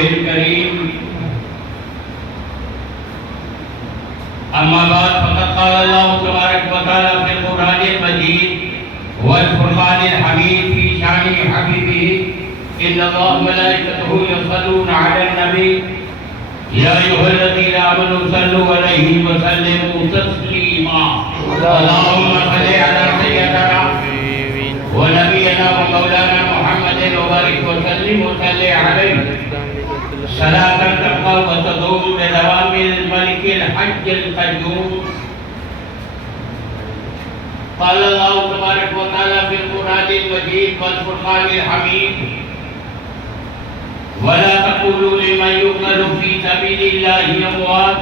الكريم أما بعد فقد قال الله تبارك وتعالى في القرآن المجيد والفرقان الحميد في شأن حبيبه إن الله وملائكته يصلون على النبي يا أيها الذين آمنوا صلوا عليه وسلموا تسليما اللهم صل على سيدنا ونبينا ومولانا محمد وبارك وسلم عليه صلاة تبقى وتدوم بدوام الملك الحج القيوم. قال الله تبارك وتعالى في القرآن المجيد والفرقان الحميد ولا تقولوا لمن يقتل في سبيل الله أموات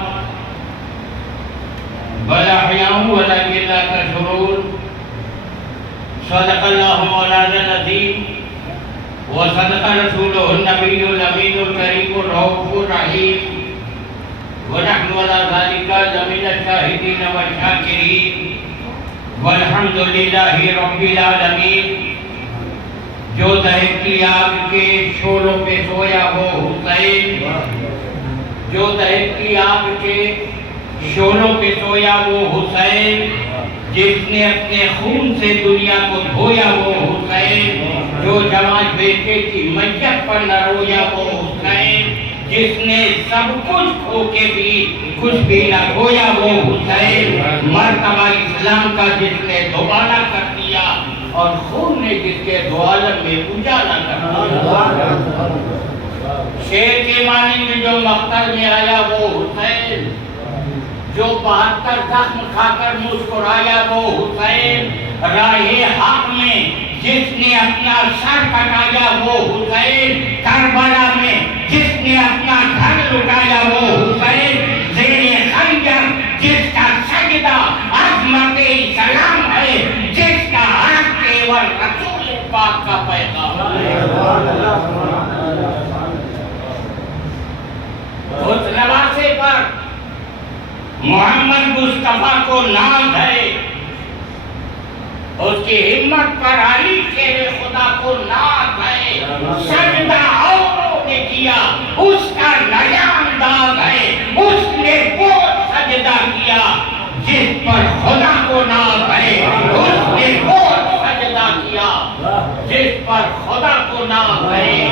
بل أحياء ولكن لا تشعرون. صدق الله مولانا العظيم وصدق رسوله النبي الأمين الكريم الرؤوف الرحيم ونحن على ذلك لمن الشاهدين والشاكرين والحمد لله رب العالمین. جو دہک کی آگ کے شعلوں پہ سویا وہ حسین، جو دہک کی آگ کے شعلوں پہ سویا وہ حسین، جس نے اپنے خون سے دنیا کو دھویا وہ حسین، جو جوان بیٹے کی میت پر نہ رویا وہ حسین، جس نے سب کچھ کھو کے بھی کچھ بھی نہ کھویا وہ حسین، مرتبہ اسلام کا جس نے دوبارہ کر دیا اور خون نے جس کے دو عالم میں اجالا کر دیا. شیر کے معنی میں جو مقتل میں آیا وہ حسین، جو 72 زخم کھا کر مسکرایا وہ حسین، راہ حق میں جس نے اپنا سر کٹایا وہ حسین، کربلا میں جس نے اپنا گھر لٹایا وہ حسین، زیر خنجر جس کا سجدہ عظمت اسلام ہے، جس کا حق کیول رسول پاک کا پیغام ہے. اس نواسے پر محمد مصطفیٰ کو ناز ہے، اس کی ہمت پر علی شیر خدا کو ناز ہے. سجدہ اوروں نے کیا اس کا نیا انداز ہے، اس نے وہ سجدہ کیا جس پر خدا کو ناز ہے، اس نے وہ سجدہ کیا جس پر خدا کو ناز ہے.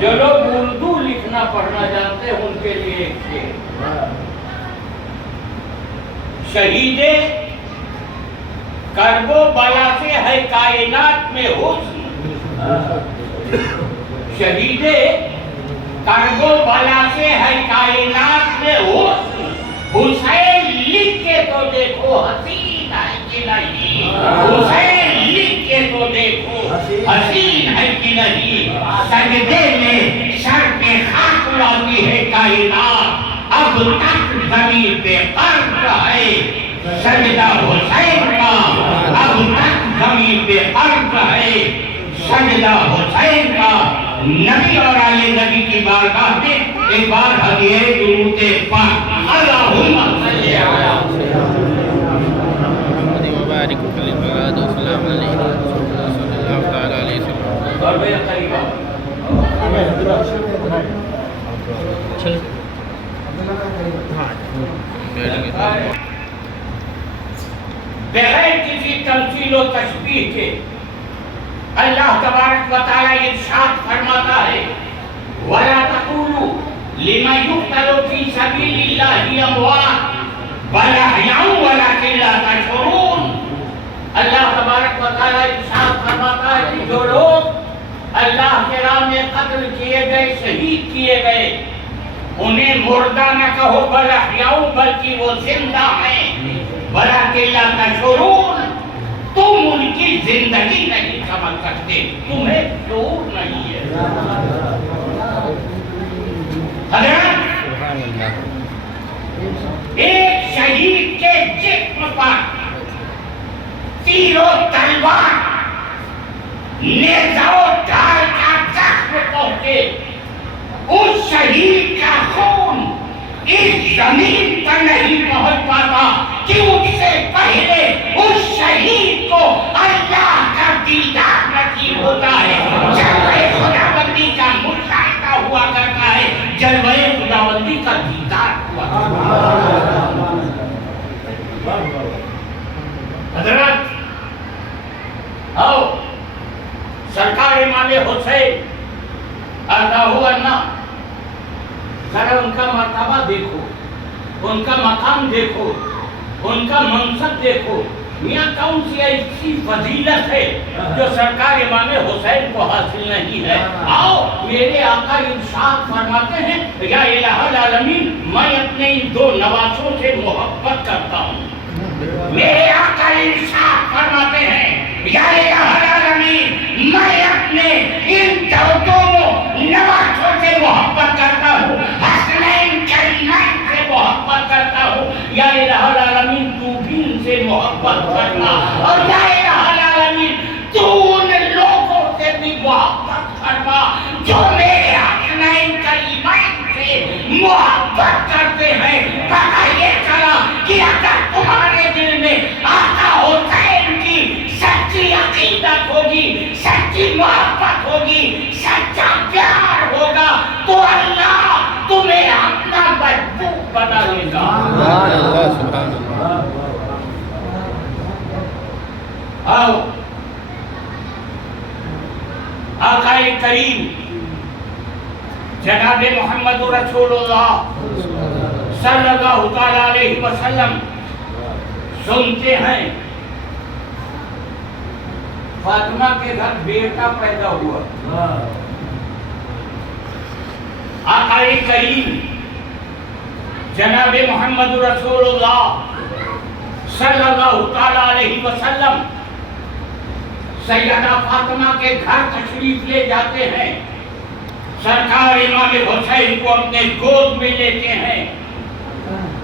جو لوگ اردو لکھنا پڑھنا جانتے ہیں ان کے لیے ایک شعر. شہید کرب و بلا سے ہے کائنات میں حسن، شہید کرب و بلا سے ہے کائنات میں حسن، حسین لکھ کے تو دیکھو حسین ہے کہ نہیں، حسین لکھ کے تو دیکھو حسین ہے کہ نہیں. سجدے میں سر پہ خاک اڑاتی ہے کائنات، اب تک زمین پہ قرب ہے سجدہ حسین کا، اب تک زمین پہ قرب ہے سجدہ حسین کا. نبی اور آل نبی کی بارگاہ میں ایک بار ہدیہ درود پاک اللہم صلی علی محمد وبارک وسلم علیہ صلی اللہ تعالی علیہ وسلم. اور میرا قریبہ بغیر کسی تمثیل و تشبیہ کے اللہ تبارک و تعالی ارشاد فرماتا ہے وَلَا تَقُولُوا لِمَنْ يُقْتَلُ فِي سَبِيلِ اللَّهِ أَمْوَاتٌ بَلْ أَحْيَاءٌ وَلَكِنْ لَا تَشْعُرُونَ. اللہ تبارک و تعالی ارشاد فرماتا ہے کہ جو لوگ اللہ کے راہ میں قتل کیے گئے، شہید کیے گئے، انہیں مردہ نہ کہو بل احیاء، بلکہ وہ زندہ ہیں. وَلَكِنْ لَا تَشْعُرُونَ. تم ان کی زندگی نہیں سمجھ سکتے، تمہیں شعور نہیں ہے. حضرت ایک شہید کے جسم پر تیر و تلوار، نیزہ و ڈھال کا زخم پہنچے، اس شہید کا خون اس زمین پر نہیں پہنچ پاتا کہ اس سے پہلے اس شہید کو اللہ کا دیدار نصیب ہوتا ہے. سرکار امام حسین اللہ عنہ، ذرا ان کا مرتبہ دیکھو، ان کا مقام دیکھو، ان کا منصب دیکھو، میاں کون سی ایسی فضیلت ہے جو سرکار امام حسین کو حاصل نہیں ہے؟ آؤ میرے آقا ارشاد فرماتے ہیں یا الہ العالمین میں اپنے ان دو نواسوں سے محبت کرتا ہوں۔ میرے آقا ارشاد فرماتے ہیں یا الہ العالمین میں اپنے ان دو نواسوں سے محبت کرتا ہوں، حسنین کریمین سے محبت کرتا ہوں۔ یا الہ العالمین تو بھی ان سے محبت کرنا، اور یا الہ العالمین تو ان لوگوں سے بھی محبت کرنا جو میرے حسنین کریمین سے محبت کرتے ہیں۔ پتہ یہ چلا کہ اگر تمہارے دل میں آقا حسین کی سچی عقیدت ہوگی، سچی محبت ہوگی، سچا پیار ہوگا تو اللہ تمہیں اپنا محبوب بنا لے گا۔ سبحان اللہ، سبحان اللہ۔ آؤ آقا کریم جناب محمد رسول اللہ صلی اللہ تعالی علیہ وسلم سنتے ہیں فاطمہ کے گھر بیٹا پیدا ہوا۔ آقا کریم جناب محمد رسول اللہ صلی اللہ تعالی علیہ وسلم سیدہ فاطمہ کے گھر تشریف لے جاتے ہیں، سرکار امام حسین کو اپنے گود میں لیتے ہیں،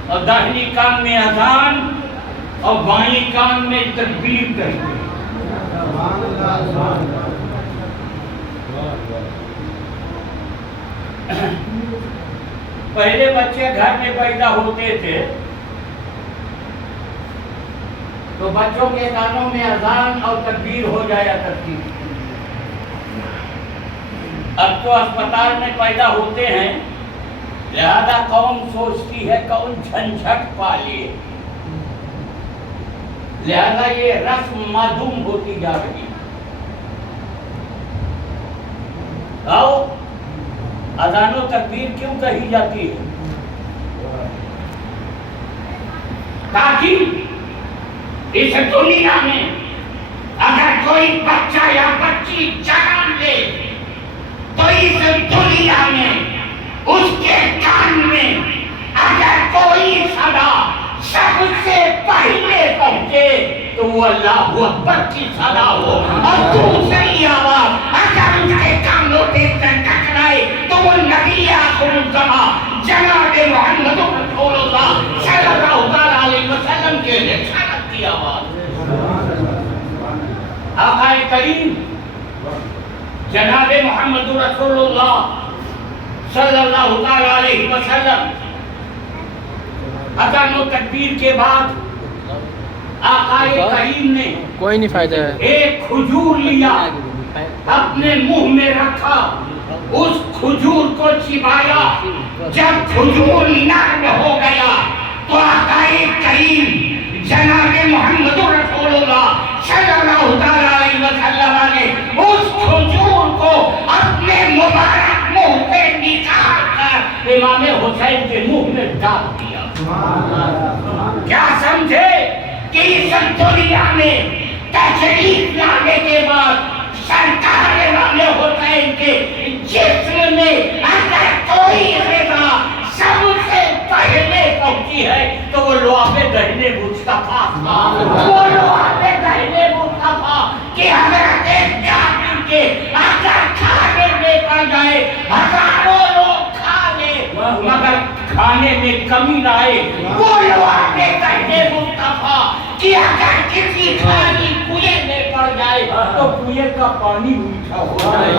اور داہنی کان میں اذان اور بائیں کان میں تکبیر کہتے ہیں۔ پہلے بچے گھر میں پیدا ہوتے تھے تو بچوں کے کانوں میں اذان اور تکبیر ہو جایا کرتی تھی۔ اب تو اسپتال میں پیدا ہوتے ہیں، لہذا قوم سوچتی ہے کون جھنجھٹ پالے، لہذا یہ رسم معدوم ہوتی جا رہی۔ آؤ اذان و تکبیر کیوں کہی جاتی ہے؟ تاکہ اس دنیا میں اگر کوئی بچہ یا بچی جنم لے تو اس دنیا میں اس کے کان میں اگر کوئی صدا سب سے پہلے پہنچے تو وہ اللہ اکبر کی صدا ہو، اور دوسری آواز اگر اس کے کانوں سے ٹکرائے تو وہ نبی آخر الزمان جناب محمد رسول اللہ صلی اللہ علیہ وسلم کے رسالت کی آواز۔ آقا کریم جناب محمد رسول اللہ صلی اللہ علیہ وسلم اذان و تکبیر کے بعد آقا کریم نے کوئی نہیں فائدہ ہے، ایک کھجور لیا، اپنے منہ میں رکھا، اس کھجور کو چبایا۔ جب کھجور نرم ہو گیا تو آقا کریم جناب محمد رسول اللہ صلی اللہ علیہ وسلم نے اس کھجور کو اپنے مبارک منہ سے نکال کر امام حسین کے منہ میں ڈال دیا۔ کیا سمجھے کہ اس دنیا میں تشریف لانے کے بعد سرکار امام حسین کے جسم میں اگر کوئی غذا سب سے پہلے پہنچی ہے تو وہ لعاب دہن مصطفیٰ، وہ لعاب دہن مصطفیٰ کہ حضرت جابر کے اگر کھانے میں پڑ جائے ہزاروں لوگ کھا لے مگر کھانے میں کمی نہ آئے، وہ لعاب دہن مصطفیٰ کہ اگر کسی خالی کنویں میں پڑ جائے تو کنویں کا پانی میٹھا ہو جائے۔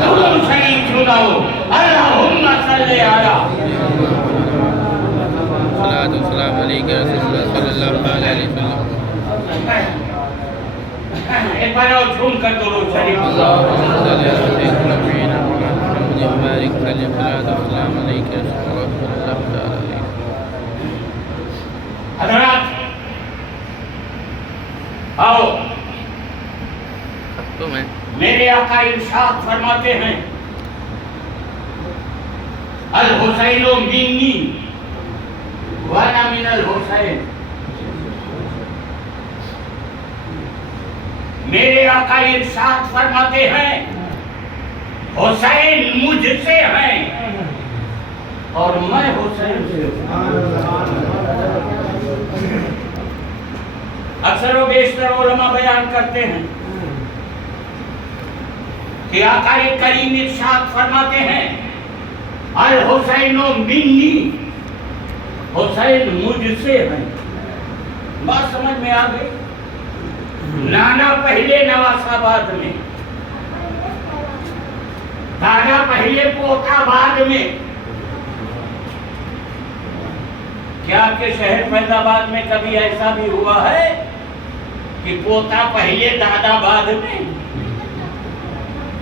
درود شریف سناؤ، اللہم صلی علی صلاۃ و سلام علیکہ یا رسول اللہ صلی اللہ علیہ وسلم۔ ایک بار اور جھوم کر درود شریف اللہم صلی علی نبینا محمد و بارک علیہ، صلاۃ و سلام علیکہ یا رسول اللہ صلی اللہ علیہ وسلم۔ حضرات آؤ تو میں میرے میرے آقا ارشاد فرماتے ہیں الحسین منی وانا من الحسین، میرے آقا ارشاد فرماتے ہیں حسین مجھ سے ہیں اور میں حسین سے ہوں۔ اکثر و بیشتر علماء بیان کرتے ہیں کہ آقا کریم ارشاد فرماتے ہیں الحسین منی، حسین مجھ سے ہیں۔ بات سمجھ میں آ گئی؟ نانا پہلے نواس آباد میں، دادا پہلے پوتا بعد میں۔ کیا آپ کے شہر فیض آباد میں کبھی ایسا بھی ہوا ہے کہ پوتا پہلے دادا بعد میں،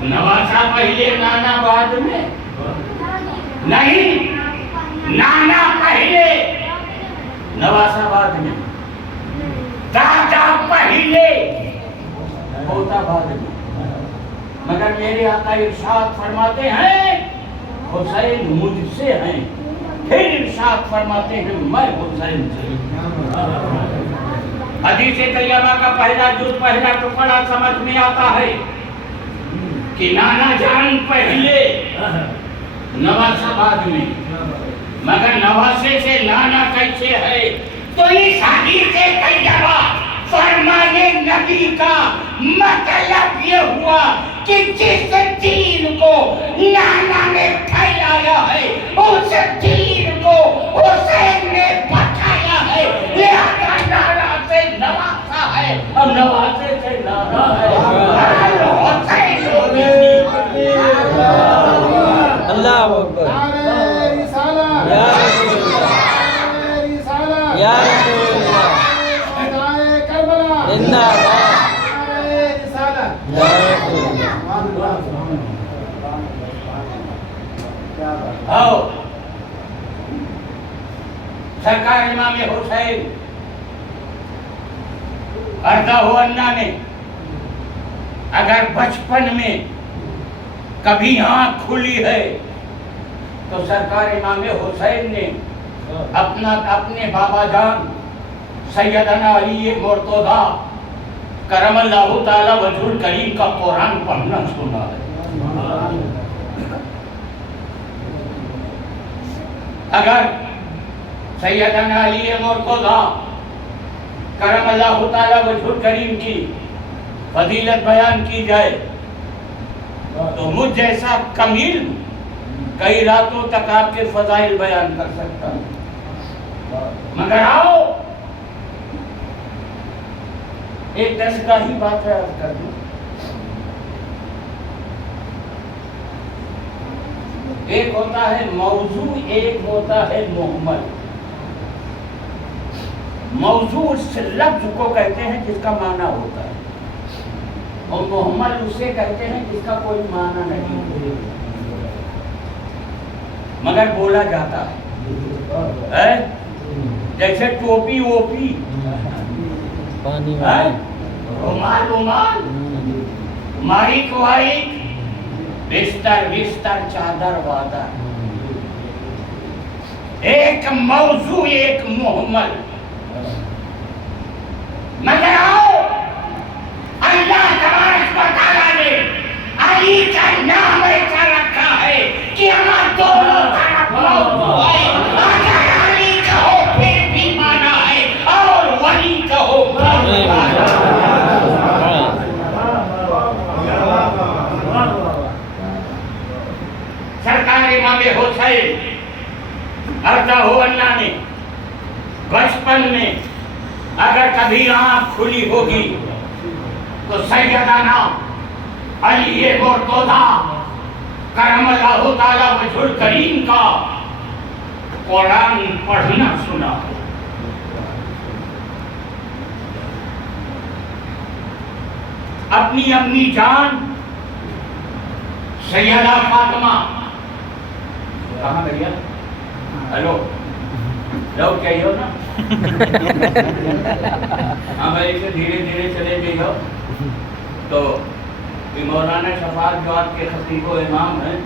نواسا پہلے نانا بعد میں؟ نہیں، نانا پہلے نواسا بعد میں، دادا پہلے پوتا بعد میں۔ مگر میرے آقا ارشاد فرماتے ہیں حسین مجھ سے ہیں، پھر ارشاد فرماتے ہیں میں حسین سے۔ حدیث طیبہ کا پہلا جز پہلا ٹکڑا سمجھ میں آتا ہے کہ نانا جان پہلے نواسا بعد میں، مگر نواسے سے نانا کیسے ہے؟ تو اس حدیث طیبہ فرمانے نبی کا مطلب یہ ہوا کہ جس دین کو نانا نے پھیلایا ہے اس دین کو حسین نے بچایا ہے، لہذا نانا سے نواسا ہے اور نواسے سے نانا ہے۔ اللہ اکبر، یا رسول اللہ، زندہ آؤ سرکار امام حسین رضا عنہ نے اگر بچپن میں کبھی آنکھ کھلی ہے تو سرکار امام حسین نے اپنے بابا جان سیدنا علی مرتضیٰ کرم اللہ تعالی وجہ الکریم کا قرآن پڑھنا سنا ہے۔ اگر سیدنا علی مرتضیٰ کرم اللہ تعالی وجہ الکریم کی فضیلت بیان کی جائے تو مجھ جیسا کمیل کئی راتوں تک آپ کے فضائل بیان کر سکتا ہوں، مگر آؤ ایک دستگاہی بات ہے عرض کر دوں۔ ایک ہوتا ہے موضوع، ایک ہوتا ہے محمل۔ موضوع اس لفظ کو کہتے ہیں جس کا معنی ہوتا ہے، اور محمل اسے کہتے ہیں جس کا کوئی معنی نہیں مگر بولا جاتا ہے۔ جیسے ٹوپی ووپی، رومال رومال، مائک وائک، بستر بستر، چادر وادر۔ ایک موضوع ایک محمل۔ مگر آؤ اللہ تبارک و تعالیٰ نے علی کا نام ایسا رکھا ہے کہ ہمارا دونوں طرف موضوع ہے۔ اگر علی کہو پھر بھی مانا ہے اور ولی کہو پھر بھی مانا ہے۔ سرکار امام حسین رضا عنہ نے بچپن میں اگر کبھی آنکھ کھلی ہوگی تو سیدنا علی مرتضیٰ کرم اللہ تعالی وجہ الکریم کا قرآن پڑھنا سنا ہے۔ اپنی جان سیدہ فاطمہ کہاں گئی ہے؟ ہلو لوگ کہیے ہو نا؟ ہاں بھائی سے دھیرے دھیرے چلے گئی ہو تو کہ مولانا شفاعت جو آپ کے خطیب و امام ہیں،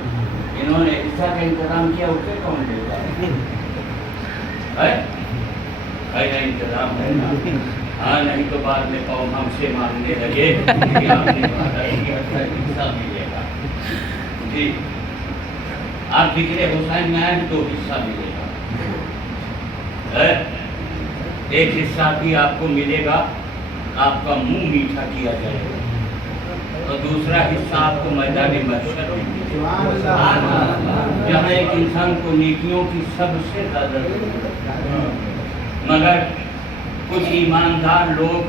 انہوں نے حصہ کا انتظام کیا، اسے کون دے گا؟ ایسا انتظام ہے نا؟ ہاں، نہیں تو بعد میں قوم ہم سے مانگنے لگے کہ آپ نے کہا کہ حصہ ملے گا۔ جی، آپ ذکر حسین میں آئیں تو حصہ ملے گا، ایک حصہ بھی آپ کو ملے گا، آپ کا منہ میٹھا کیا جائے گا، اور دوسرا حصہ آپ کو میدان محشر میں ملے گا، جہاں ایک انسان کو نیکیوں کی سب سے زیادہ ضرورت ہے، مگر کچھ ایماندار لوگ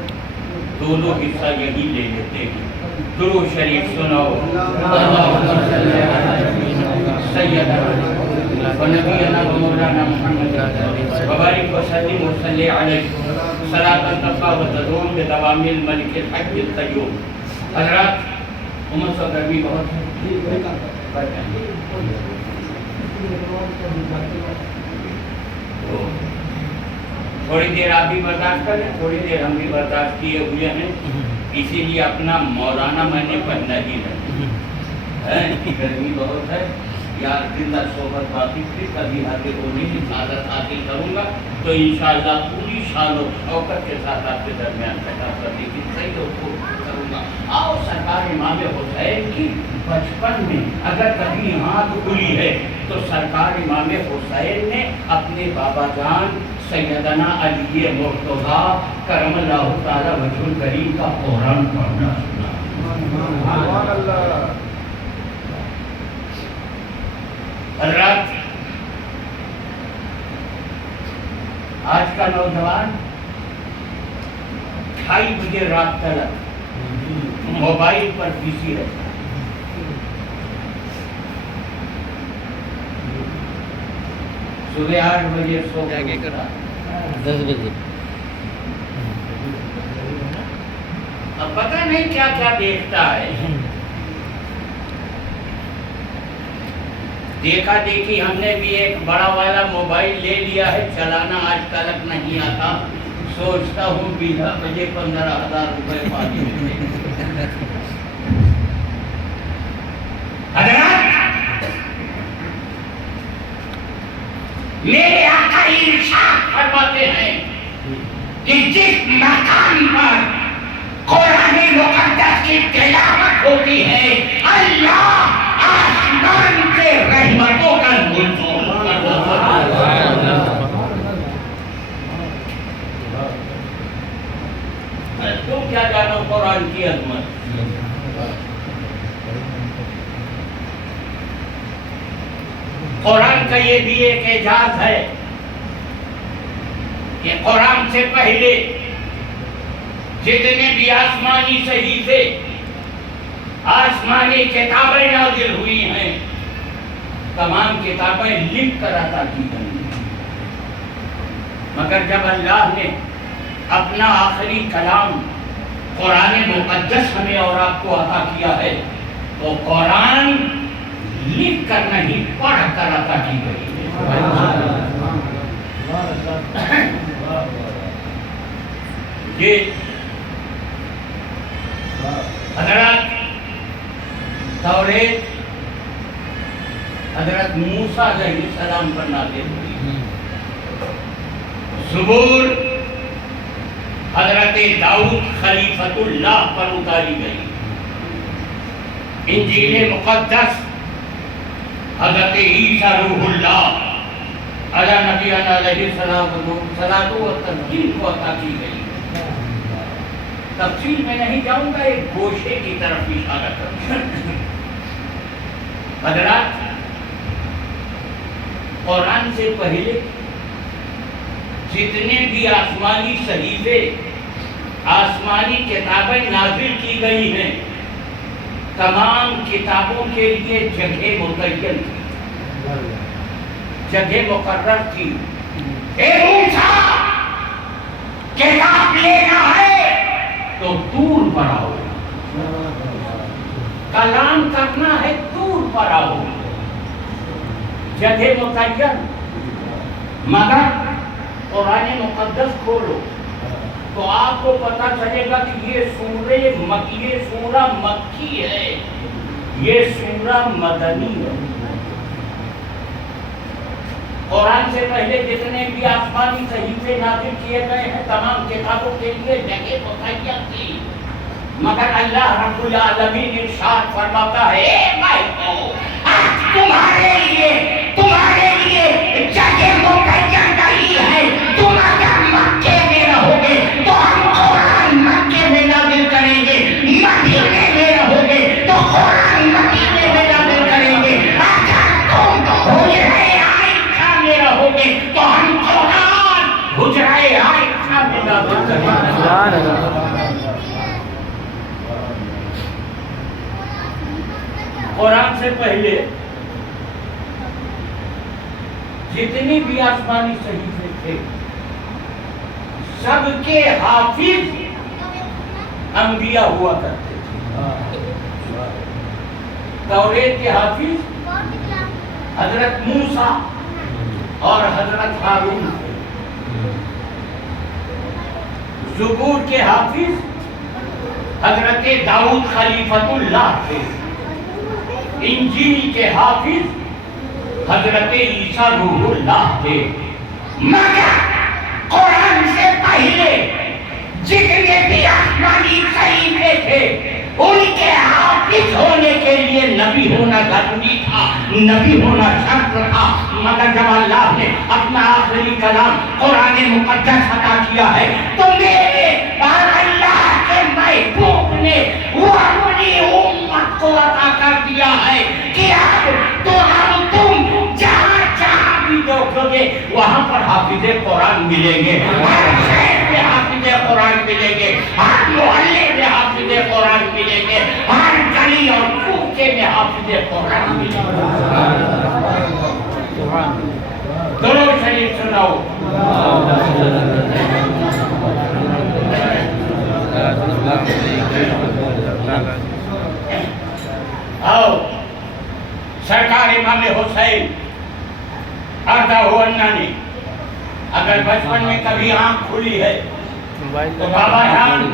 دونوں حصہ یہی لے لیتے ہیں۔ درود شریف سناؤ، سیدنا و نبینا و مولانا محمد وبارک وسلم وصلی علیہ صلاۃ تبقى وتدوم بدوام الملک الحق القیوم۔ حضرات، امت و گرمی بہت ہے، تھوڑی دیر آپ بھی برداشت کریں، تھوڑی دیر ہم بھی برداشت کیے ہوئے ہیں، اسی لیے اپنا مولانا میں نے پڑھنا ہی نہیں ہے، گرمی بہت ہے یار، زندہ صحبت باقی پھر کبھی حاضر ہونے کی سعادت حاصل کروں گا تو انشاءاللہ پوری شان و شوکت کے ساتھ آپ کے درمیان خطاب کرنے کی صحیح کو کروں گا۔ آؤ، سرکار امام حسین کی بچپن میں اگر کبھی ہاتھ کھلی ہے تو سرکار امام حسین نے اپنے بابا جان سیدنا علی مرتضیٰ کرم اللہ تعالی وجہ الکریم کا قرآن پڑھنا سنا۔ حضرات، آج کا نوجوان 2:30 بجے رات تک موبائل پر بزی رہتا ہے، صبح 8 بجے سو کر 10 بجے اب پتہ نہیں کیا کیا دیکھتا ہے۔ دیکھا دیکھی ہم نے بھی ایک بڑا والا موبائل لے لیا ہے، چلانا آج تلک نہیں آتا، سوچتا ہوں 20 بجے 15,000 روپے پانی میں۔ حضرات، میرے آقا ارشاد فرماتے ہیں کہ جس مقام پر قرآن مقدس کی تلاوت ہوتی ہے، اللہ آسمان سے رحمتوں کا نزول کرتا ہے۔ تم کیا جانو قرآن کی عظمت؟ قرآن کا یہ بھی ایک اعجاز ہے کہ قرآن سے پہلے جتنے بھی آسمانی صحیفے، آسمانی کتابیں نازل ہوئی ہیں، تمام کتابیں لکھ کر عطا کی گئی، مگر جب اللہ نے اپنا آخری کلام قرآن مقدس ہمیں اور آپ کو عطا کیا ہے تو قرآن لکھ کر نہیں، پڑھ کر عطا کی گئی ہے۔ یہ حضرات، توریت حضرت موسیٰ علیہ السلام پر نازل ہوئی، زبور حضرت داؤد خلیفۃ اللہ پر اتاری گئی، انجیل مقدس حضرت عیسیٰ روح اللہ علی نبینا علیہ السلام و تسلیم کو عطا کی گئی۔ تفصیل میں نہیں جاؤں گا، ایک گوشے کی طرف اشارہ کروں گا۔ حضرات، قرآن سے پہلے جتنے بھی آسمانی صحیفے، آسمانی کتابیں نازل کی گئی ہیں، تمام کتابوں کے لیے جگہ متعین تھی، جگہ مقرر تھی۔ اے موسیٰ، کتاب لینا ہے تو طور پر آؤ، کلام کرنا ہے طور پر آؤ، جگہ متعین، مگر قرآن مقدس کھولو، تو آپ کو پتا چلے گا کہ یہ سورہ مکی ہے، یہ سورہ مدنی ہے۔ قرآن سے پہلے جتنے بھی آسمانی صحیفے نازل کیے گئے ہیں تمام کتابوں کے لیے جگہ مہیا تھی، مگر اللہ رب العالمین ارشاد فرماتا ہے اے بھائیو، آج تمہارے لیے جگہ مہیا نہیں ہے، تم اگر مکے میں رہو گے تو ہم قرآن مکے میں نازل کریں گے، مدینے میں رہو گے تو قرآن مدینے میں نازل کریں گے، اگر تم حجرہ عائشہ میں رہو گے تو ہم قرآن حجرہ عائشہ میں نازل کریں گے۔ قرآن سے پہلے جتنی بھی آسمانی صحیفے تھے سب کے حافظ انبیاء ہوا کرتے تھے۔ توریت کے حافظ حضرت موسیٰ اور حضرت ہارون تھے، زبور کے حافظ حضرت داؤد خلیفۃ اللہ تھے، انجیل کے حافظ حضرت عیسیٰ روح اللہ تھے۔ مگر قرآن سے پہلے جتنے بھی آسمانی صحیفے تھے ان کے حافظ ہونے کے لیے نبی ہونا ضروری تھا، نبی ہونا شرط تھا، مگر جب اللہ نے اپنا آخری کلام قرآن مقدس عطا کیا ہے تو میرے اور اللہ کے محبوب نے وہ اپنی امت کو عطا کر دیا ہے کہ اب تو ہم تم جہاں بھی دیکھو گے وہاں پر حافظ قرآن ملیں گے، ہر شہر میں حافظ قرآن ملیں گے، ہر محلے میں حافظ قرآن ملیں گے، ہر گلی اور کوچے میں حافظ قرآن ملیں گے۔ درود شریف سناؤ۔ آؤ سرکار امام حسین اردا ہونا نے اگر بچپن میں کبھی آنکھ کھلی ہے تو بابا جان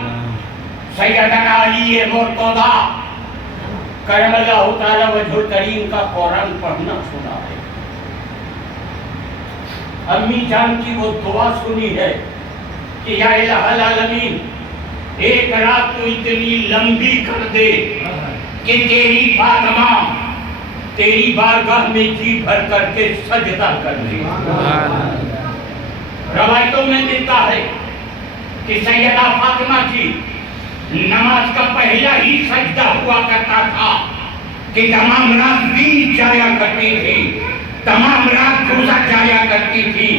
سیدنا علی مرتضیٰ کرم اللہ تعالی وجہ کریم کا قرآن پڑھنا سنا ہے، امی جان کی وہ دعا سنی ہے کہ یا الہ العالمین ایک رات تو اتنی لمبی کر دے کہ تیری فاطمہ تیری بارگاہ میں جی بھر کر کے سجدہ کر دے۔ روایتوں میں ملتا ہے کہ سیدہ فاطمہ کی نماز کا پہلا ہی سجدہ ہوا کرتا تھا کہ تمام رات بیت جایا کرتی تھی، تمام رات گزر جایا کرتی تھی،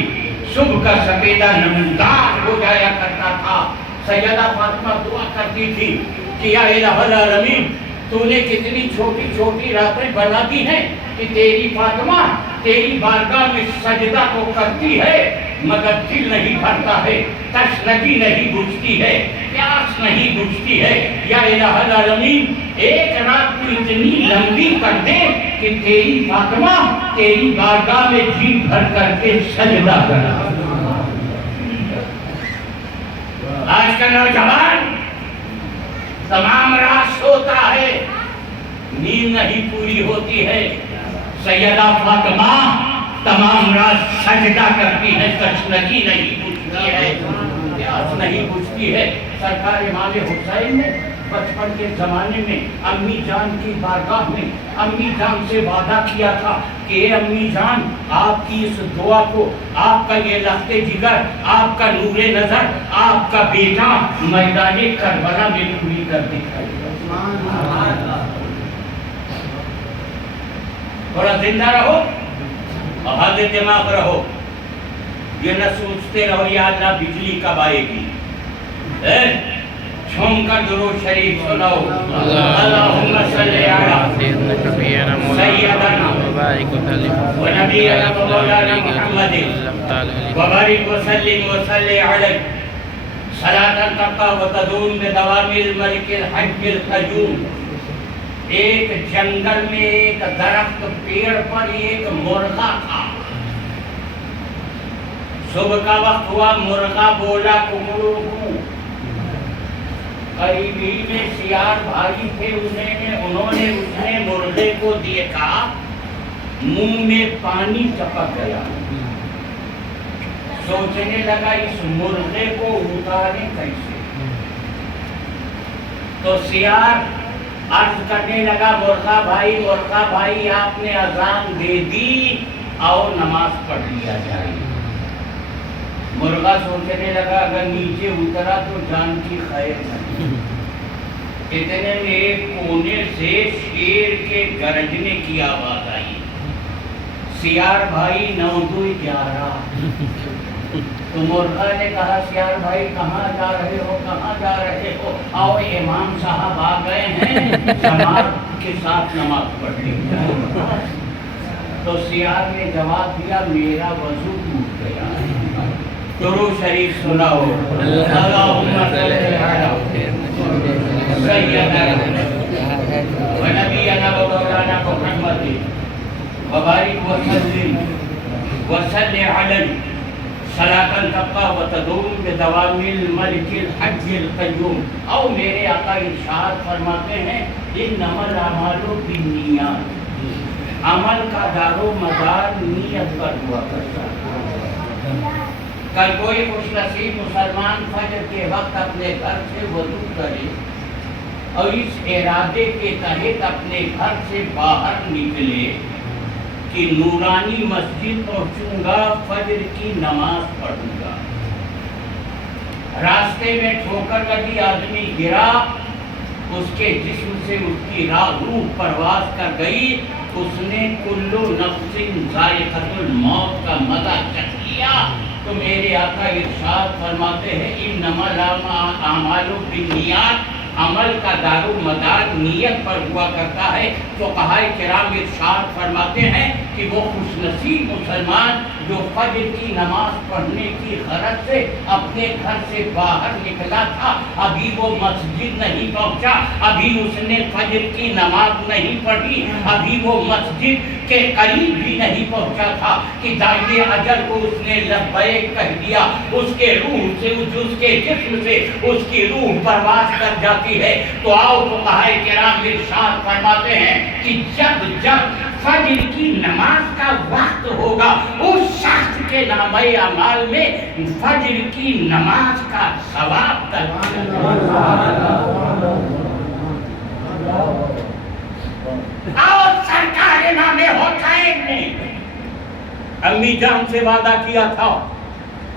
صبح کا سفیدہ نمودار ہو جایا کرتا تھا۔ سیدہ فاطمہ دعا کرتی تھی کہ یا الہ العالمین تو نے کتنی چھوٹی چھوٹی راتیں بنا دی ہیں کہ تیری فاطمہ تیری بارگاہ میں سجدہ تو کرتی ہے مگر دل نہیں بھرتا ہے، تشنگی نہیں بجھتی ہے، پیاس نہیں بجھتی ہے۔ یا الہ العالمین ایک رات تو اتنی لمبی کر دے کہ تیری فاطمہ تیری بارگاہ میں جی بھر کر کے سجدہ کرے۔ آج کا نوجوان تمام رات سوتا ہے، نیند نہیں پوری ہوتی ہے، سیدہ فاطمہ تمام رات سجدہ کرتی ہے، تشنگی نہیں بجھتی ہے، پیاس نہیں بجھتی ہے۔ سرکار امام حسین نے بچپن کے زمانے میں امی جان کی بارگاہ میں امی جان سے وعدہ کیا تھا کہ اے امی جان آپ کی اس دعا کو، آپ کا یہ لخت جگر، آپ کا نور نظر، آپ کا بیٹا میدان کربلا میں پوری کر دکھائے۔ تھوڑا زندہ رہو اور حاضر دماغ رہو، یہ نہ سوچتے رہو یا اللہ بجلی کب آئے گی۔ جھوم کر درود شریف سناؤ۔ اللہم صلی علی سیدنا و نبینا و مولانا محمد وبارک وسلم وصلی علیہ صلاۃ تبقی و تدوم بدوام الملک الحج القیوم۔ ایک جنگل میں ایک درخت پیڑ پر ایک مرغا تھا، صبح کا وقت ہوا، مرغا بولا ککڑو کو۔ قریب ہی میں سیار بھائی تھے، انہوں نے اس نے مرغے کو دیکھا، منہ میں پانی ٹپک گیا، سوچنے لگا اس مرغے کو اتارے کیسے؟ تو سیار عرض کرنے لگا، مرغا بھائی آپ نے اذان دے دی، آؤ نماز پڑھ لیا جائے۔ مرغا سوچنے لگا اگر نیچے اترا تو جان کی خیر نہیں۔ اتنے میں ایک کونے سے شیر کے گرجنے کی آواز آئی، سیار بھائی 9-11۔ تو مرغا نے کہا، سیار بھائی کہاں جا رہے ہو؟ آؤ امام صاحب آ گئے ہیں، جماعت کے ساتھ نماز پڑھ لی جائے۔ تو سیار نے جواب دیا، میرا وضو ٹوٹ گیا۔ درود شریف سناؤ، اللہم صل علی سیدنا و نبینا و مولانا محمد وبارک وسلم وصلی علی صلاۃ تبقی و تدوم بدوام الملک الحج القیوم۔ او میرے آقا ارشاد فرماتے ہیں، انما الاعمال بالنیات، عمل کا دار و مدار نیت پر ہوا کرتا ہے۔ کل کوئی خوش نصیب مسلمان فجر کے وقت اپنے گھر سے وضو کرے اور اس ارادے کے تحت اپنے گھر سے باہر نکلے کہ نورانی مسجد پہنچوں گا، فجر کی نماز پڑھوں گا۔ راستے میں ٹھوکر لگی، آدمی گرا، اس کے جسم سے اس کی روح پرواز کر گئی، اس نے کلو نفس ذائقۃ الموت کا مزہ چکھ لیا۔ تو میرے آقا ارشاد فرماتے ہیں، انما الاعمال بالنیات، عمل کا دار و مدار نیت پر ہوا کرتا ہے۔ فقہائے کرام ارشاد فرماتے ہیں کہ وہ خوش نصیب مسلمان جو فجر کی نماز پڑھنے کی غرض سے اپنے گھر سے باہر نکلا تھا، ابھی وہ مسجد نہیں پہنچا، ابھی اس نے فجر کی نماز نہیں پڑھی، ابھی وہ مسجد کے قریب بھی نہیں پہنچا تھا کہ داعی اجل کو اس نے لبیک کہہ دیا، اس کے روح سے، اس کے جسم سے اس کی روح پرواز کر جاتی ہے۔ تو آؤ فقہائے کرام ارشاد فرماتے ہیں کہ جب فجر کی نماز کا وقت ہوگا، اس شخص کے نامہ اعمال میں فجر کی نماز کا ثواب درج اور سرکار امام حسین نے امی جان سے وعدہ کیا تھا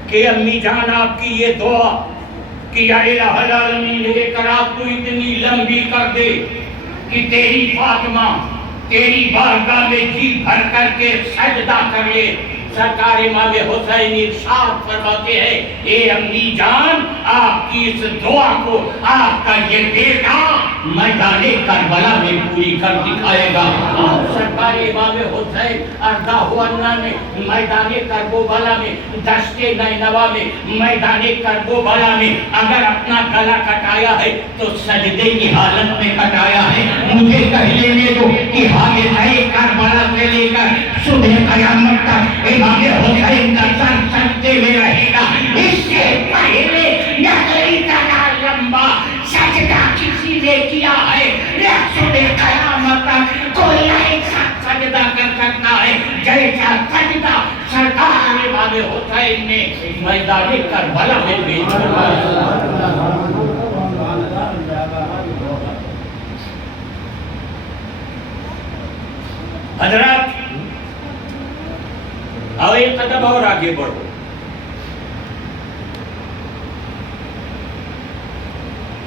کہ امی جان آپ کی یہ دعا کہ یا الہ العالمین لے کر آپ تو اتنی لمبی کر دے کہ تیری فاطمہ تیری بارگاہ میں جی بھر کر کے سجدہ کر لے۔ سرکار امام حسین ارشاد فرماتے ہیں، اے امی جان آپ کی اس دعا کو آپ کا یہ بیٹا میدان کربلا میں پوری کر دکھائے گا۔ سرکار امام حسین ارضاہ عنہ نے میدان کربلا میں، دشت نینوا میں، میدان کربلا میں اگر اپنا گلا کٹایا ہے تو سجدے کی حالت میں کٹایا ہے۔ مجھے کہہ لینے دو کہ حادثہ کربلا سے لے کر صبح قیامت تک امام حسین کا سر سجدے میں رہے گا۔ اس سے پہلے نہ کوئی اتنا لمبا سجدہ کسی نے کیا ہے، نہ صبح قیامت تک کوئی ایسا سجدہ کر سکتا ہے جیسا سجدہ سرکار امام حسین نے میدان کربلا میں پیش کروایا۔ حضرات اور ایک قدم اور آگے بڑھو۔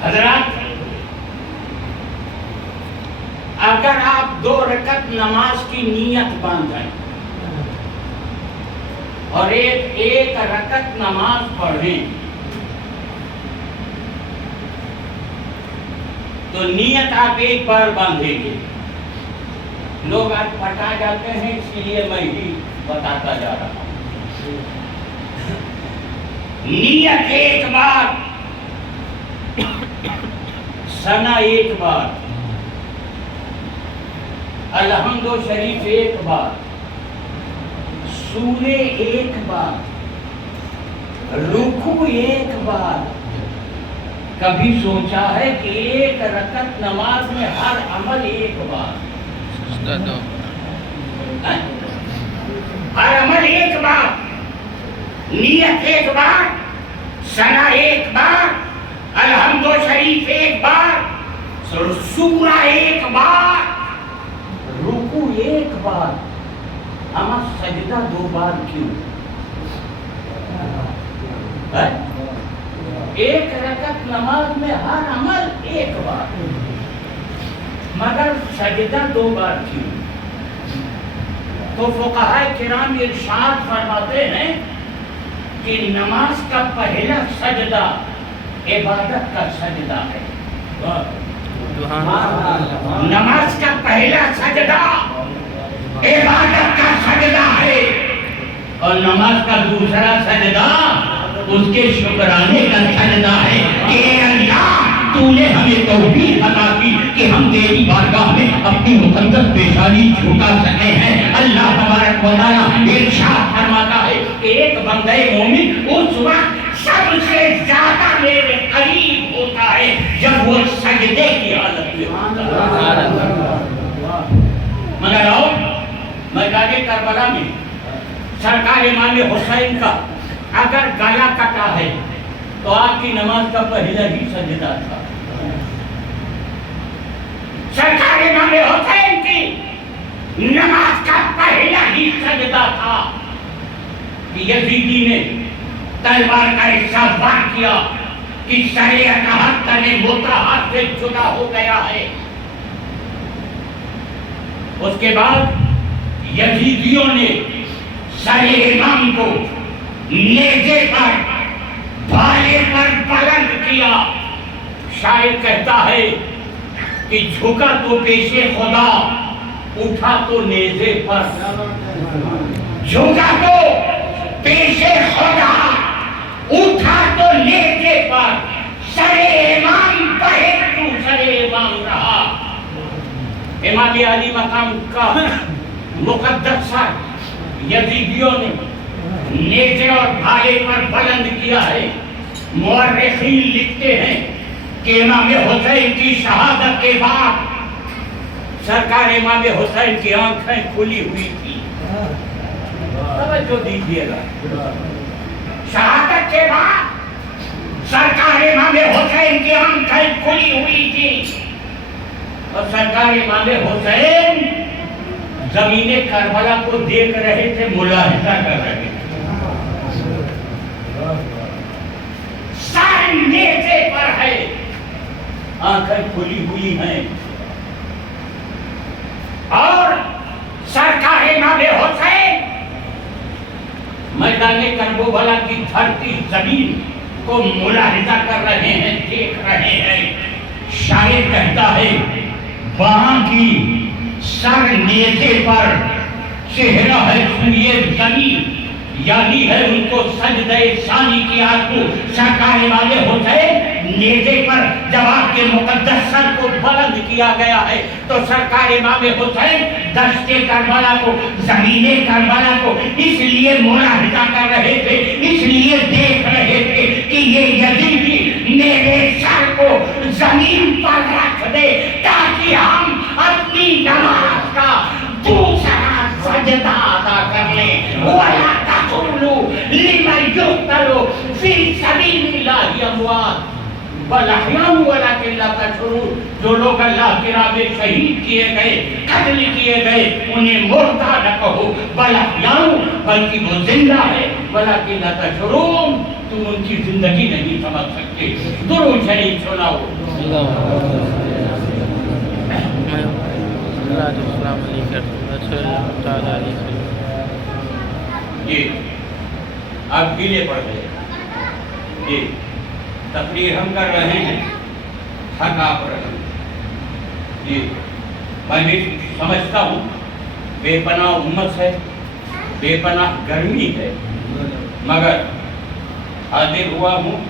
حضرات اگر آپ 2 رکعت نماز کی نیت باندھیں اور ایک رکعت نماز پڑھیں تو نیت آپ ایک بار باندھیں گے۔ لوگ آج پٹا جاتے ہیں، اس لیے میں ہی بتاتا جا رہا ہوں۔ نیت ایک بار، ثنا ایک بار، الحمد شریف ایک بار، سورہ ایک بار، رکوع ایک بار. کبھی سوچا ہے کہ ایک رکعت نماز میں ہر عمل ایک بار, ہر عمل ایک بار, نیت ایک بار, ثنا ایک بار, الحمد شریف ایک بار, سورہ ایک بار, رکوع ایک بار, اما سجدہ 2 بار کیوں؟ ایک رکعت نماز میں ہر عمل ایک بار, مگر سجدہ 2 بار کیوں؟ تو فقہاء کرام ارشاد فرماتے ہیں کہ نماز کا پہلا سجدہ عبادت کا سجدہ ہے. نماز کا پہلا سجدہ عبادت کا سجدہ ہے, اور نماز کا دوسرا سجدہ اس کے شکرانے کا سجدہ ہے کہ اے اللہ تو نے ہمیں توفیق عطا کی کہ ہم تیری بارگاہ میں اپنی مقدس پیشانی جھکا سکے ہیں. اللہ تبارک و تعالیٰ ارشاد فرماتا ہے کہ ایک بندہ مومن اس وقت سب سے زیادہ میرے قریب ہوتا ہے جب وہ سجدے کی حالت میں ہوتا ہے. مگر آؤ میدان کربلا میں سرکار امام حسین کا اگر گلا کٹا ہے تو آپ کی نماز کا پہلا ہی سجدہ تھا. سرکار امام حسین کی نماز کا پہلا ہی سجدہ تھا کہ یزیدی نے تلوار کا حصہ وار کیا کہ سر اکہتر موتا ہاتھ سے جدا ہو گیا ہے. اس کے بعد یزیدیوں نے سر امام کو نیزے پر بھالے پر بلند کیا. شاعر کہتا ہے کہ جھکا تو پیش خدا, اٹھا تو نیزے پر. جھکا تو پیش خدا, اٹھا تو نیزے پر. سر امام پہے تو سر امام رہا. امام علی مقام کا مقدس سر یزیدیوں نے نیزے اور بھالے پر بلند کیا ہے. مورخین لکھتے ہیں کہ امام حسین کی شہادت کے بعد سرکار امام حسین کی آنکھیں کھلی ہوئی تھی. توجہ دیجیے گا, شہادت کے بعد سرکار امام حسین کی آنکھیں کھلی ہوئی تھی, اور سرکار امام حسین زمین کربلا کو دیکھ رہے تھے, ملاحظہ کر رہے تھے. سر نیزے پر ہے, آنکھیں کھلی ہوئی ہیں, اور سرکار امام حسین میدان کربلا کی دھرتی زمین کو ملاحظہ کر رہے ہیں, دیکھ رہے ہیں. شاعر کہتا ہے وہاں کی سر نیزے پر چہرہ ہے سوئے زمین, یعنی ہے ان کو سجدہ ثانی کی آرزو. سرکار امام حسین نیزے پر جب آپ کے مقدس سر کو بلند کیا گیا ہے تو سرکار امام حسین دشت کربلا کو, زمین کربلا کو اس لیے ملاحظہ کر رہے تھے, اس لیے دیکھ رہے تھے کہ یہ یزیدی میرے سر کو زمین پر رکھ دے تاکہ ہم اپنی نماز کا دوسرا سجدہ ادا کر لیں. وَلَا تَقُولُوا لِمَنْ يُقْتَلُ فِي سَبِيلِ اللَّهِ أَمْوَاتٌ بَلْ أَحْيَاءٌ وَلَكِنْ لَا تَشْعُرُونَ. جو لوگ اللہ کی راہ میں شہید کیے گئے, قتل کیے گئے, انہیں مردہ نہ کہو, بَلْ أَحْيَاءٌ بلکہ وہ زندہ ہے, وَلَكِنْ لَا تَشْعُرُونَ تم ان کی زندگی نہیں سمجھ سکتے. درود شریف سناؤ. السلام علیکم. جی آپ گیلے پڑ گئے. جی تقریر ہم کر رہے ہیں, تھک آپ رہے ہیں. جی میں بھی سمجھتا ہوں بے پناہ امت ہے, بے پناہ گرمی ہے, مگر حاضر ہوا ہوں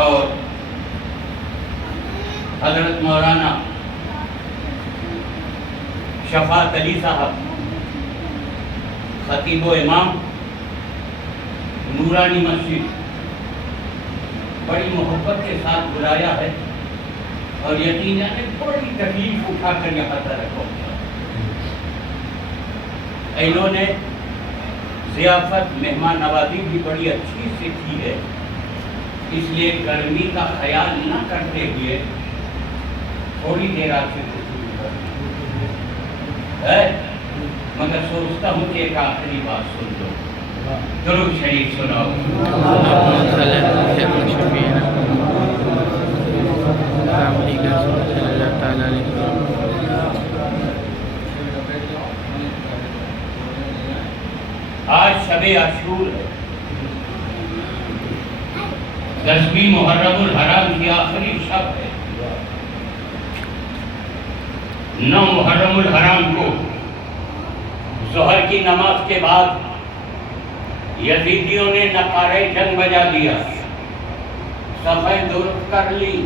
اور حضرت مولانا شفاعت علی صاحب خطیب و امام نورانی مسجد بڑی محبت کے ساتھ بلایا ہے اور یقیناً بڑی تکلیف اٹھا کر یہاں تک پہنچا. انہوں نے ضیافت مہمان نوازی بھی بڑی اچھی سے کی ہے، اس لیے گرمی کا خیال نہ کرتے ہوئے تھوڑی دیر آپ سے گفتگو ہے، مگر سوچتا ہوں کہ ایک آخری بات سن لو. درود شریف سناؤ. آج شب عاشور ہے، 10ویں محرم الحرام کی آخری شب ہے. 9 محرم الحرام کو ظہر کی نماز کے بعد یزیدیوں نے نعرہ جنگ بجا دیا، صفیں درست کر لی،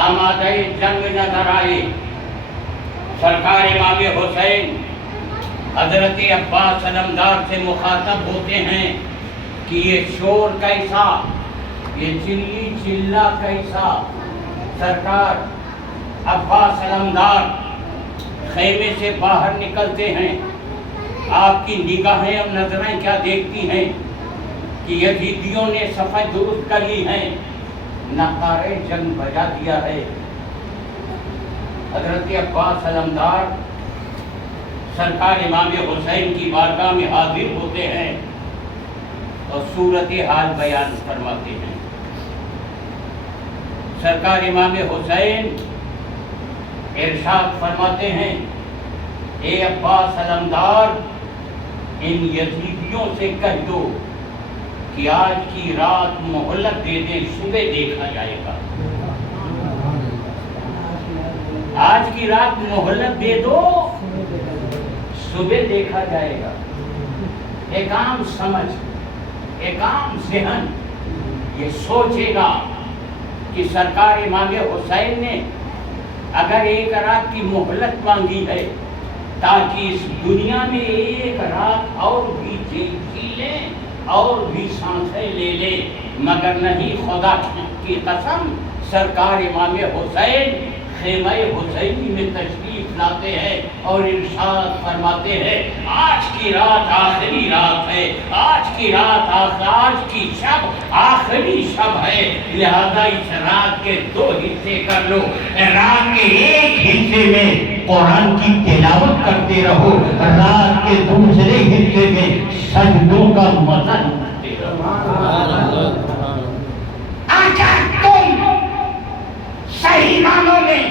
آمادہ جنگ نظر آئے. سرکار امام حسین حضرت عباس علمدار سے مخاطب ہوتے ہیں کہ یہ شور کیسا، یہ چلی چلا کیسا. سرکار عباس علمدار خیمے سے باہر نکلتے ہیں. آپ کی نگاہیں اور نظریں کیا دیکھتی ہیں کہ یزیدیوں نے صفیں درست کر لی ہیں، نعرہ جنگ بجا دیا ہے. حضرت عباس علمدار سرکار امام حسین کی بارگاہ میں حاضر ہوتے ہیں اور صورتحال بیان فرماتے ہیں. سرکار امام حسین ارشاد فرماتے ہیں، اے عباس علمدار، ان یزیدیوں سے کہہ دو کہ آج کی رات مہلت دے دیں، صبح دیکھا جائے گا. آج کی رات مہلت دے دو، صبح دیکھا جائے گا. ایک عام سمجھ، ایک عام ذہن یہ سوچے گا کہ سرکار امام حسین نے اگر ایک رات کی مہلت مانگی ہے تاکہ اس دنیا میں ایک رات اور بھی جی لیں اور بھی سانسیں لے لیں، مگر نہیں، خدا کی قسم سرکار امام حسین خیمہ حسینی میں تشریف لاتے ہیں اور ارشاد فرماتے ہیں، آج کی رات آخری رات ہے، آج کی رات آج کی شب آخری شب ہے، لہذا اس رات کے 2 حصے کر لو. رات کے ایک حصے میں قرآن کی تلاوت کرتے رہو، رات کے دوسرے حصے میں سجدوں کا مزہ لوٹتے رہو. اگر تم صحیح معنوں میں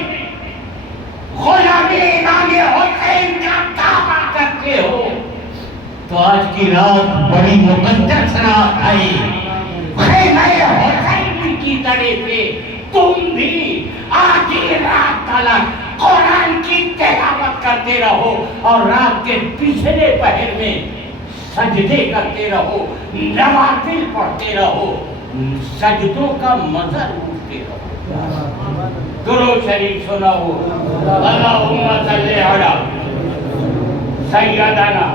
غلام امام حسین کا دعویٰ کرتے ہو تو آج کی رات بڑی مقدس رات ہے. خیمہ حسین کی طرح سے تم بھی آدھی رات تلک قرآن کی تلاوت کرتے رہو اور رات کے پچھلے پہر میں سجدے کرتے رہو، نوافل پڑھتے رہو، سجدوں کا مزہ لوٹتے رہو. درود شریف سناؤ. اللہم صلی علی سیدنا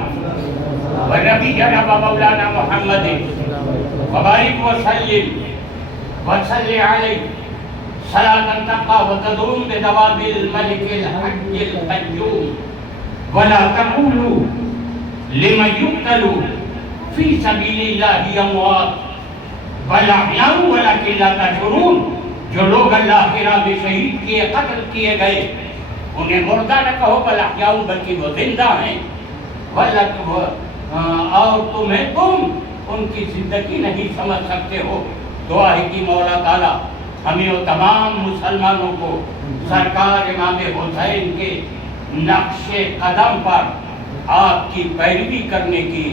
و نبینا و مولانا محمد وبارک وسلم وصلی علیہ صلاة تبقى وتدوم بدوام الملك الحج القيوم ولا تقولوا لمن يقتل في سبيل الله اموات بل احياء ولكن لا تشعرون. جو لوگ اللہ کی راہ میں شہید کیے، قتل کیے گئے، انہیں مردہ نہ کہو بل احیاء، بلکہ وہ زندہ ہیں. اور تم ان کی زندگی نہیں سمجھ سکتے ہو. دعا ہے کہ مولا تعالیٰ ہمیں اور تمام مسلمانوں کو سرکار امام حسین کے نقش قدم پر آپ کی پیروی کرنے کی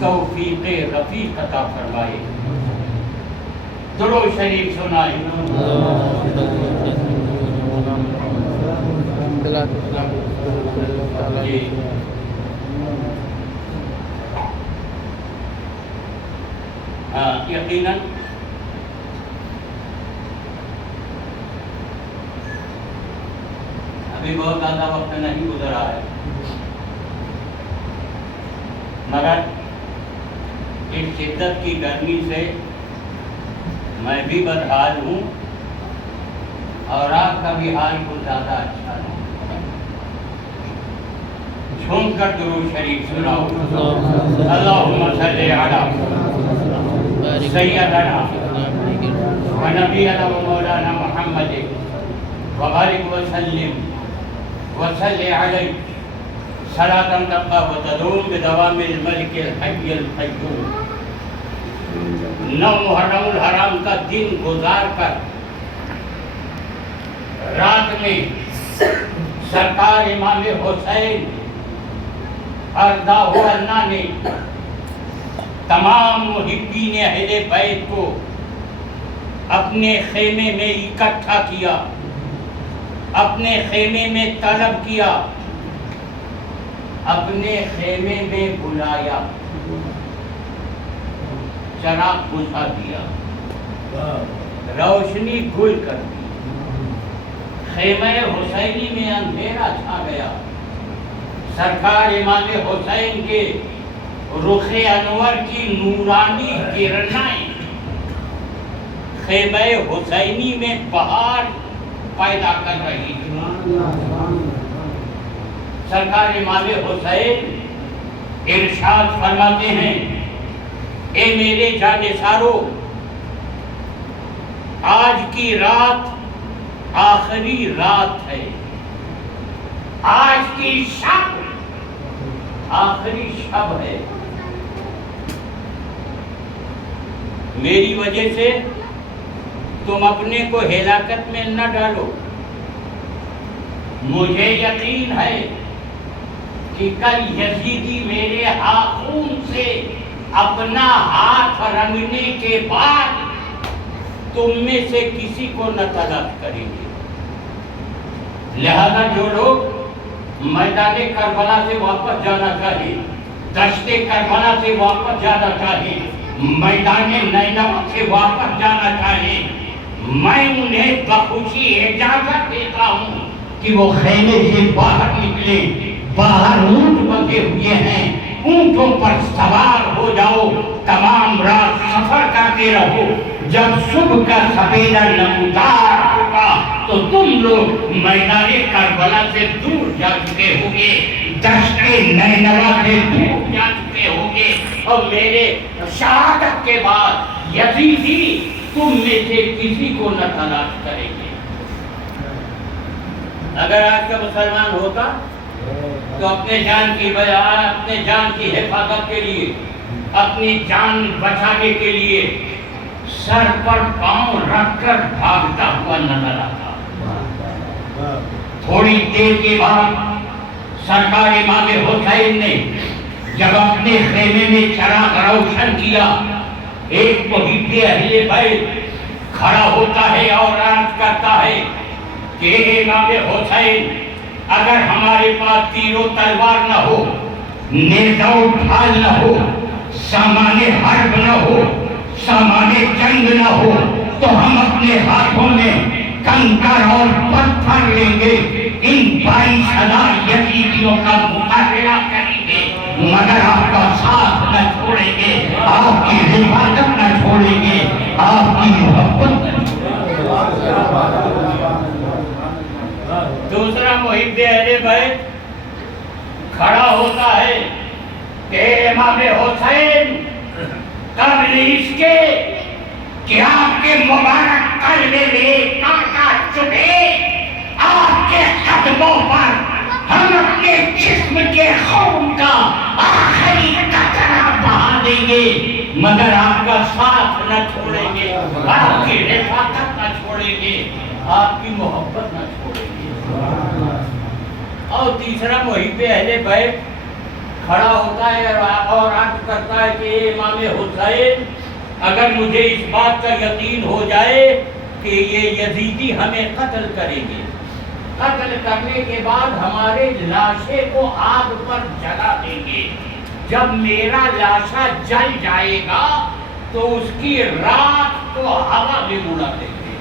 توفیق رفیق عطا فرمائے. درود شریف سنائیں. یقیناً ابھی بہت زیادہ وقت نہیں گزرا ہے، مگر اس شدت کی گرمی سے میں بھی بدحال ہوں اور آپ کا بھی حال کچھ زیادہ اچھا نہیں۔ جھوم کر درود شریف سناؤ۔ اللہم صلی علی سیدنا و نبینا و مولانا محمد وبارک وسلم وصلی علیہ صلاۃ تبقی و تدوم بدوام الملک الحی القیوم۔ 9 محرم الحرام کا دن گزار کر رات میں سرکار امام حسین ارضاہ اللہ نے تمام محبین اہل بیت کو اپنے خیمے میں اکٹھا کیا، اپنے خیمے میں طلب کیا، اپنے خیمے میں بلایا، چراغ بجھا دیا، روشنی گل کر دی، خیمہ حسینی میں اندھیرا چھا گیا۔ سرکار امام حسین کے رخ انور کی نورانی کرنیں خیمہ حسینی میں بہار پیدا کر رہی تھی۔ سرکار امام حسین ارشاد فرماتے ہیں، اے میرے جانثارو، آج کی رات آخری رات ہے، آج کی شب آخری شب ہے، میری وجہ سے تم اپنے کو ہلاکت میں نہ ڈالو۔ مجھے یقین ہے کہ کل یزیدی میرے خون سے اپنا ہاتھ رنگنے کے بعد تم میں سے کسی کو نہ طلب کریں گے، لہذا جو لوگ میدان کربلا سے واپس جانا چاہیے، دشت کربلا سے واپس جانا چاہیے، میدان نینوا سے واپس جانا چاہیے، میں انہیں بخوشی اجازت دیتا ہوں کہ وہ خیمے سے باہر نکلے۔ باہر اونٹ بندھے ہوئے ہیں، اونٹوں پر سوار ہو جاؤ، تمام رات سفر کرتے رہو، جب صبح کا سفیدہ نمودار ہوگا تو تم لوگ میدان کربلا سے دور جا چکے ہوگے، دشت نینوا سے دور جا چکے ہوگے، اور میرے شہادت کے بعد یزیدی تم میں سے کسی کو نہ تلاش کریں گے۔ اگر آج کا مسلمان ہوتا تو اپنے جان کی حفاظت کے لیے، اپنی جان بچانے کے لیے سر پر پاؤں رکھ کر بھاگتا ہوا نظر آتا۔ تھوڑی دیر کے بعد سرکار امام حسین نے جب اپنے خیمے میں چراغ روشن کیا، ایک محب اہل بیت کھڑا ہوتا ہے اور عرض کرتا ہے کہ امام حسین، اگر ہمارے پاس تیر و تلوار نہ ہو، نیزہ و ڈھال نہ ہو، سامان حرب نہ ہو، سامان جنگ نہ ہو، تو ہم اپنے ہاتھوں میں کنکر اور پتھر لیں گے، ان 22,000 یزیدیوں کا مقابلہ کریں گے، مگر آپ کا ساتھ نہ چھوڑیں گے، آپ کی حفاظت نہ چھوڑیں گے، آپ کی محبت نہ چھوڑیں گے۔ دوسرا محب اہل بیت کھڑا ہوتا ہے کہ امام حسین، قبل اس کے کہ آپ کے مبارک قلبے میں کانٹا چبھے، آپ کے قدموں پر ہم اپنے جسم کے خون کا آخری قطرہ بہا دیں گے، مگر آپ کا ساتھ نہ چھوڑیں گے، آپ کی حفاظت نہ چھوڑیں گے، آپ کی محبت نہ چھوڑیں گے۔ اور تیسرا محب اہل بیت کھڑا ہوتا ہے اور عرض کرتا ہے کہ امام حسین، اگر مجھے اس بات کا یقین ہو جائے کہ یہ یزیدی ہمیں قتل کریں گے، قتل کرنے کے بعد ہمارے لاشے کو آگ پر جلا دیں گے، جب میرا لاشا جل جائے گا تو اس کی راکھ کو ہوا میں اڑا دیں گے،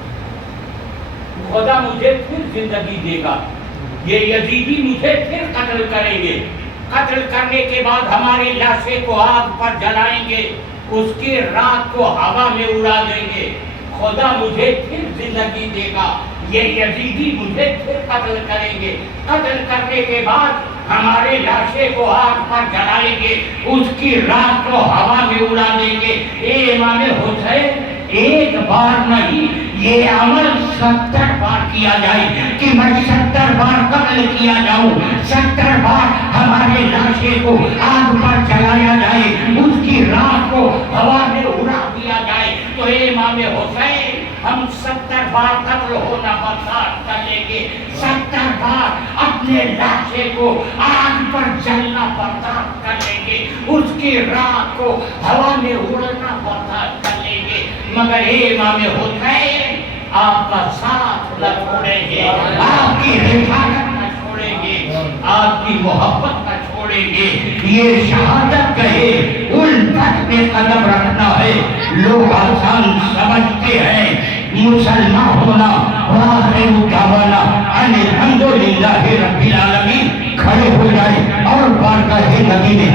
خدا مجھے پھر زندگی دے گا، یہ یزیدی مجھے پھر قتل کریں گے، قتل کرنے کے بعد ہمارے لاشے کو آگ پر جلائیں گے، اس کی رات کو ہوا میں اڑا دیں گے. خدا مجھے پھر زندگی دے گا, یہ یزیدی مجھے پھر قتل کریں گے. قتل کرنے کے بعد ہمارے لاشیں کو آگ پر جلائیں گے, اس کی رات کو ہوا میں اڑا دیں گے. اے امام حسین, ایک بار نہیں, یہ عمل 70 بار کیا جائے کہ میں 70 بار قتل کیا جاؤں, 70 بار ہمارے لاشیں کو آگ پر جلایا جائے, اس کی رات کو ہوا میں اڑا دیا جائے. تو اے امام حسین, ہم 70 بار قتل ہونا برداشت کر لیں گے, 70 بار اپنے لاشے کو آگ پر جلنا برداشت کر لیں گے, اس کی رات کو ہوا میں اڑنا برداشت کر لیں گے. مگر اے امام حسین, آپ کا ساتھ نہ چھوڑیں گے, آپ کی حفاظت نہ چھوڑیں گے, آپ کی محبت نہ چھوڑیں گے. یہ شہادت کہے الفت میں قدم رکھنا ہے. لوگ آسان سمجھتے ہیں مسلمان ہونا, وآخر دعوانا ان الحمدللہ رب العالمین, کھڑے ہو جائے اور بارگاہ نبی میں